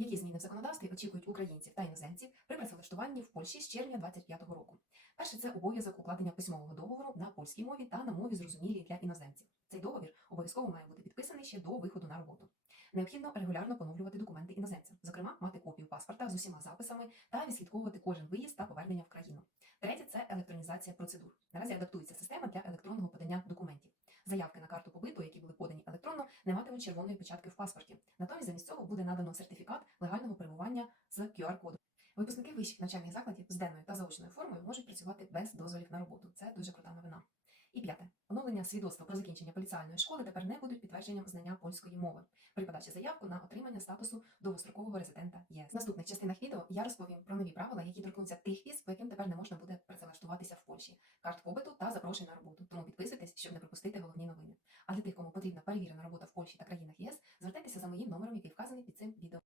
Які зміни в законодавстві очікують українців та іноземців при працевлаштуванні в Польщі з червня 2025 року? Перше це обов'язок укладення письмового договору на польській мові та на мові зрозумілій для іноземців. Цей договір обов'язково має бути підписаний ще до виходу на роботу. Необхідно регулярно поновлювати документи іноземця, зокрема мати копію паспорта з усіма записами та відслідковувати кожен виїзд та повернення в країну. Третє це електронізація процедур. Наразі адаптується система для електронного подання документів. Не матимуть червоної печатки в паспорті. Натомість замість цього буде надано сертифікат легального перебування з QR-кодом. Випускники вищих навчальних закладів з денною та заочною формою можуть працювати без дозволів на роботу. Це дуже крута новина. І п'яте оновлення свідоцтва про закінчення поліціальної школи тепер не будуть підтвердженням знання польської мови при подачі заявку на отримання статусу довгострокового резидента ЄС. В наступних частинах відео я розповім про нові правила, які торкнуться тих віз, по яким тепер не можна буде працевлаштуватися в Польщі, карт побиту та запрошень на роботу. Тому підписуйтесь, щоб не пропустити Польщі та країнах ЄС, звертайтеся за моїм номером, який вказаний під цим відео.